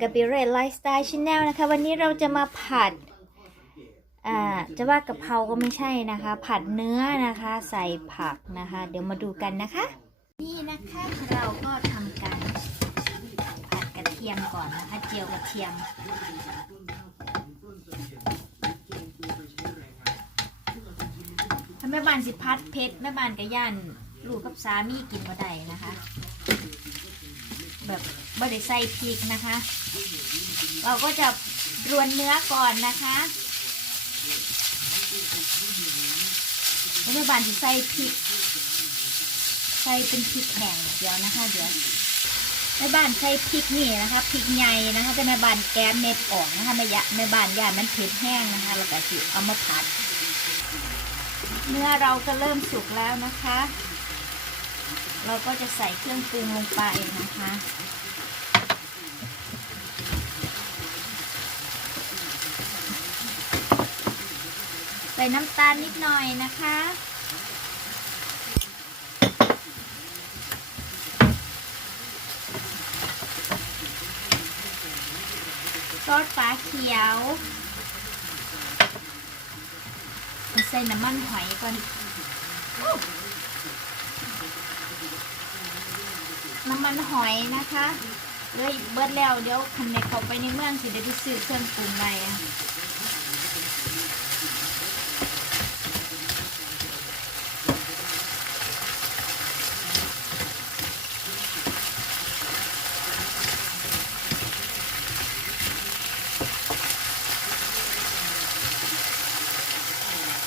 กับบิเรตไลฟ์สไตล์ชาแนลนะคะ วันนี้เราจะมาผัด อ่า จะว่ากะเพราก็ไม่ใช่นะคะ ผัดเนื้อนะคะ ใส่ผักนะคะ เดี๋ยวมาดูกันนะคะ นี่นะคะเราก็ทำการผัดกระเทียมก่อนนะคะ เจียวกระเทียมถ้าแม่บ้านสิพัดเพชรแม่บ้านก็ย่านลูกกับสามีกินมาได้นะคะ แบบ ไม่ได้ใส่พริกนะคะ เราก็จะรวนเนื้อก่อนนะคะแม่บ้านจะใส่พริก ใส่เป็นพริกแห้งเดี๋ยวนะคะ เดี๋ยวแม่บ้านใส่พริกนี่นะคะพริกใหญ่นะคะแต่แม่บ้านแก้เม็ดออกนะคะแม่ยะแม่บ้านย่ามันเผ็ดแห้งนะคะแล้วก็สิเอามาผัด เนื้อเราก็เริ่มสุกแล้วนะคะ เราก็จะใส่เครื่องปรุงลงไปนะคะ ส่น้ำตาลนิดหน่อยนะคะ ซอสฟ้าเขียวใส่น้ำมันหอยก่อนน้ำมันหอยนะคะเลยเบิดแล้วเดี๋ยวคันในเขาไปในเมืองสิได้ไปซื้อเครื่องปรุงอะไรอะ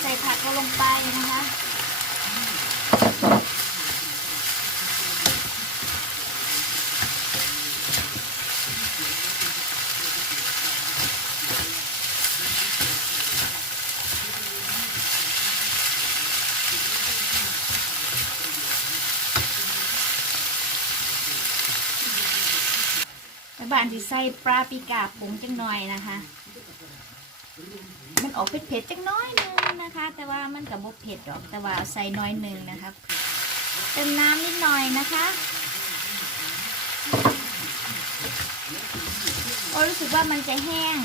ใส่ผักก็ลง ไปนะคะบ้านสิใส่ปลาปิกาปรุงจังหน่อยนะคะ มันออกเผ็ดๆจังน้อยหนึงนะคะ แต่ว่ามันกับบ่เผ็ดหรอก แต่ว่าใส่น้อยหนึ่งนะคะเติมน้ำนิดหน่อยนะคะโอ้รู้สึกว่ามันจะแห้ง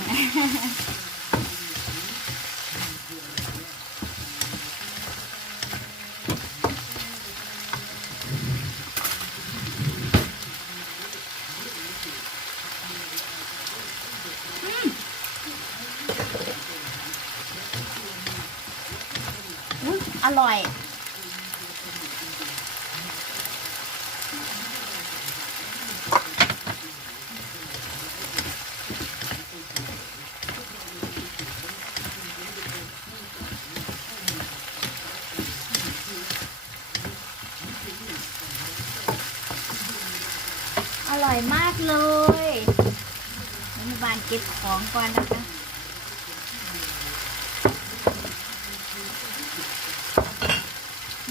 อร่อย อร่อยมากเลยมีบานเก็บของก่อนนะคะ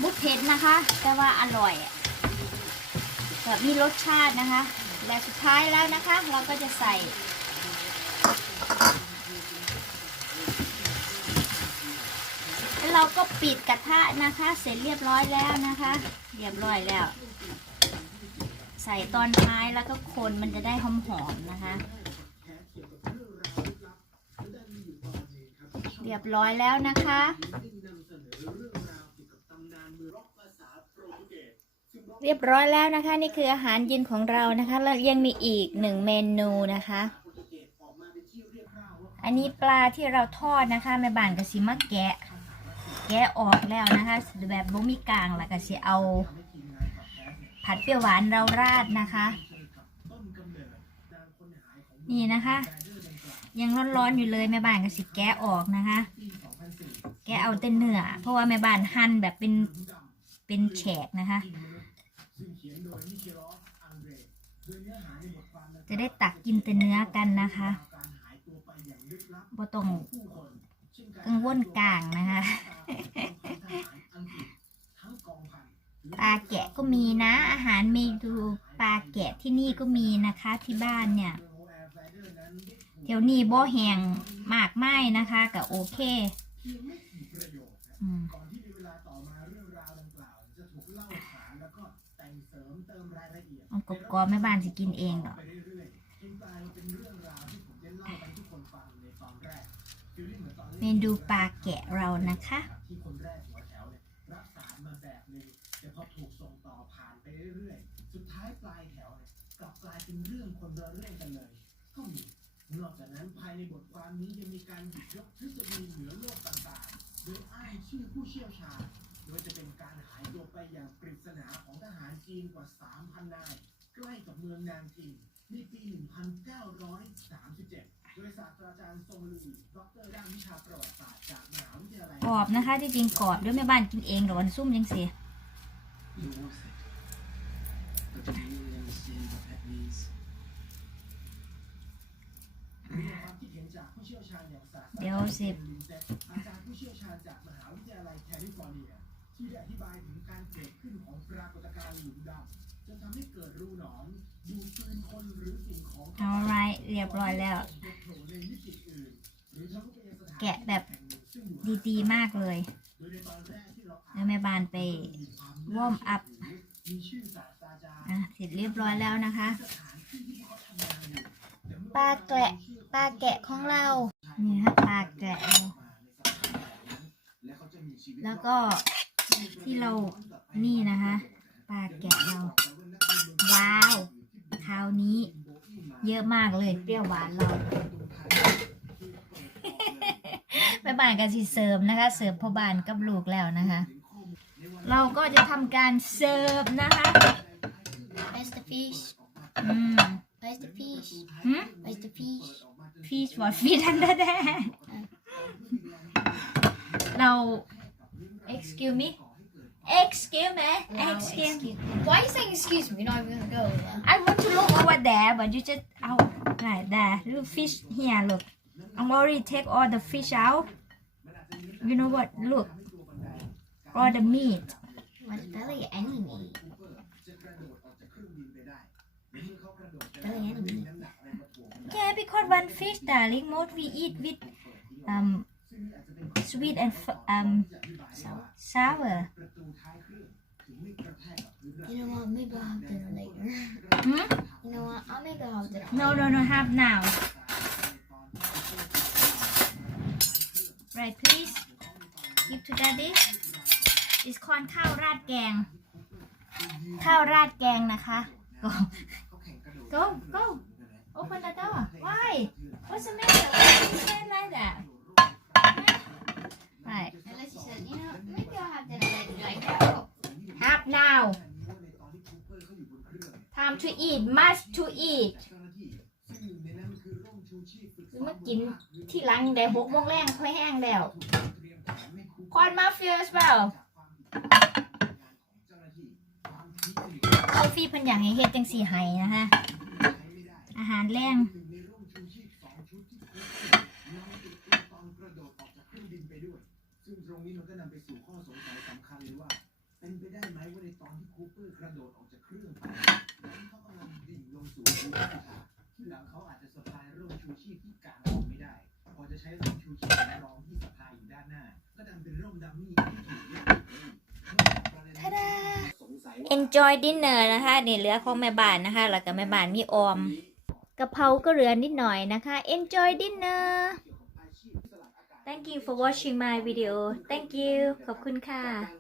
บุฟ เผ็ดนะคะ แต่ว่าอร่อยแบบมีรสชาตินะคะ และสุดท้ายแล้วนะคะ เราก็จะใส่แล้วเราก็ปิดกระทะนะคะ เสร็จเรียบร้อยแล้วนะคะ เรียบร้อยแล้ว ใส่ตอนท้ายแล้วก็คนมันจะได้หอมๆนะคะเรียบร้อยแล้วนะคะ เรียบร้อยแล้วนะคะ นี่คืออาหารเย็นของเรานะคะ แล้วยังมีอีกหนึ่งเมนูนะคะ อันนี้ปลาที่เราทอดนะคะแม่บ้านก็สิมาแกะ แกะออกแล้วนะคะ แบบบ่มีกลางแล้วก็สิเอา ผัดเปรี้ยวหวานเราราดนะคะ นี่นะคะ ยังร้อนๆอยู่เลยแม่บ้านก็สิแกะออกนะคะ แกะเอาแต่เนื้อเพราะว่าแม่บ้านหั่นแบบเป็นเป็นแฉกนะคะ จะได้ตักกินแต่เนื้อกันนะคะบ่ต้องกังวลกลางนะคะปลาแกะก็มีนะ อาหารเมนูปลาแกะที่นี่ก็มีนะคะที่บ้านเนี่ยเดี๋ยวนี้บ่แหงมากไม้นะคะก็โอเค เอากรอบๆแม่บ้านสิกินเองดอกเมนูปลาแกะเรานะคะที่คนแรกหัวแถวเนี่ยรับสารมาแบบหนึ่งแต่พอถูกส่งต่อผ่านไปเรื่อยๆสุดท้ายปลายแถวเนี่ยกลับกลายเป็นเรื่องคนเรื่องกันเลยก็มีนอกจากนั้นภายในบทความนี้ยังมีการหยิบยกทฤษฎีเหนือโลกต่างๆ โดยอ้างชื่อผู้เชี่ยวชาญโดยจะเป็นการหายตัวไปอย่างปริศนาของทหารจีนกว่า 3,000 นาย ใกล้กับเมืองนางจิงในปี 1937 โดยศาสตราจารย์ทรงลือด็อกเตอร์ด้านวิชาประวัติศาสตร์จากมหาวิทยาลัยกรอบนะคะที่จริงกรอบด้วยแม่บ้านกินเองหรอวันซุ่มยังเสีย You're worth it. But do you really understand what that means? เดี๋ยวสิอาจารย์ผู้เชี่ยวชาญจากมหาวิทยาลัยแคลิฟอร์เนีย ที่ได้อธิบายถึงการเกิดขึ้นของปรากฏการณ์หลุมดำ จนทำให้เกิดรูหนอนดูดกลืนคนหรือสิ่งของเอาไรเรียบร้อยแล้วในมิติอื่นหรือทะลุไปยังสถานแกะแบบ แห่งหนึ่งซึ่งอยู่ดีๆมากเลย โดยในตอนแรกที่เราอ่านแล้วแม่บ้านไปวอร์มอัพมีชื่อศาสตราจารย์อะเสร็จเรียบร้อยแล้วนะคะ สถานที่ที่เขาทำงานอยู่แต่เมื่อปลาแกะ ปลาแกะของเรา นี่ค่ะปลาแกะเราแล้วก็ที่เรา นี่นะคะ ปลาแกะเรา ว้าวคราวนี้ เยอะมากเลยเปรี้ยวหวานเราแม่บ้านกันสิเสริมนะคะ เสิร์ฟพ่อบ้านกับลูกแล้วนะคะ เราก็จะทำการเสิร์ฟนะคะ Where's the fish? อืม Where's the fish? หืม Where's the fish? fish what fish under there เรา excuse me excuse me. Excuse me. Why are you saying excuse me? You're not even gonna go there. I want to look over there but you just out like that. look fish here look. I'm already take all the fish out. You know what? Look. All the meat. What's belly any meat? Belly any meat? yeah because one fish darling. Most we eat with um sweet and f- um sour You know what? Maybe I'll have dinner later. hmm? You know what? I'll maybe I'll have dinner. No, no, no, have now. Right, please. Give to daddy. It's called ข้าวราดแกง ข้าวราดแกงนะคะ Go, go, go. Open the door. Why? What's the matter? Why you say it like that? Right. Unless you said, you know, maybe I'll have dinner later. Like, oh, Have now. Time to eat. Must to eat. คือมากินที่หลังได้หกโมงแรงค่อยแห้งแล้วคอนมาฟิลส์เปล่าคอฟฟี่เพันอย่างให้เฮ็ดจังสี่ไห้นะคะอาหารแรงเป็นไปได้ไหมว่าในตอนที่คูเปอร์กระโดดออกจากเครื่องไป หลังเขาอาจจะสะพายร่มชูชีพที่กางออกไม่ได้ พอจะใช้ร่มชูชีพรองที่สะพายอยู่ด้านหน้า ก็ดันเป็นร่มดัมมี่ที่ถูกเลือกทาดา enjoy dinner นะคะนี่เหลือของแม่บ้านนะคะแล้วก็แม่บ้านมีออมกะเพราก็เหลือนิดหน่อยนะคะ enjoy dinner thank you for watching my video thank you ขอบคุณค่ะ